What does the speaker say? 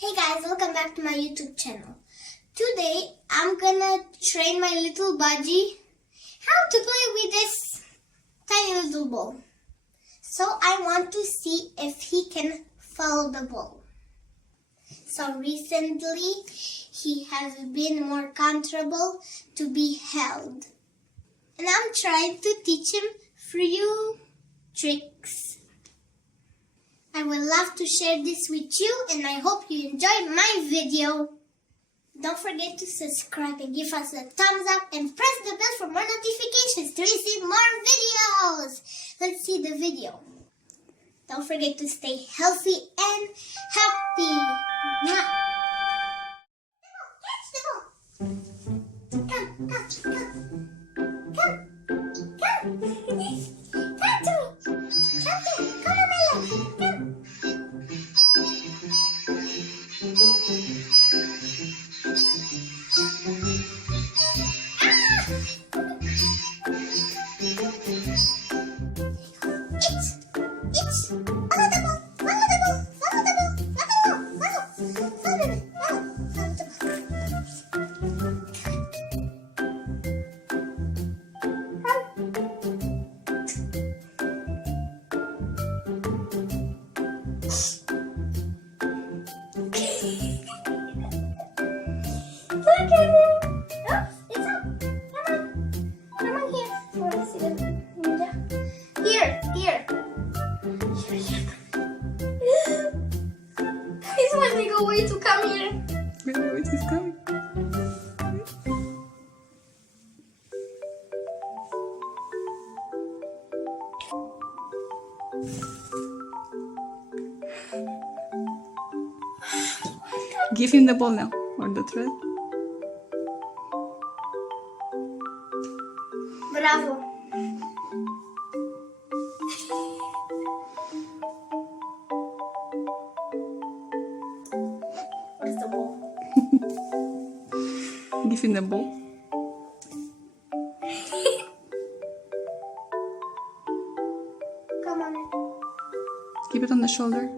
Hey guys, welcome back to my YouTube channel. Today, I'm gonna train my little budgie how to play with this tiny little ball. So I want to see if he can follow the ball. So recently, he has been more comfortable to be held. And I'm trying to teach him few tricks. I would love to share this with you, and I hope you enjoyed my video. Don't forget to subscribe and give us a thumbs up and press the bell for more notifications to receive more videos. Let's see the video. Don't forget to stay healthy and happy. Mwah. Catch the ball. Come, come, come. Come. Come to me. Come here. Come on my lap. Come. Look at him! Oh, it's up! Come on! Come on here! I want to see the ninja. Here! He's wanting away to come here. Wait, he's coming. Give him the ball now, or the thread. Bravo! Where's the ball? Give him the ball. Come on. Keep it on the shoulder.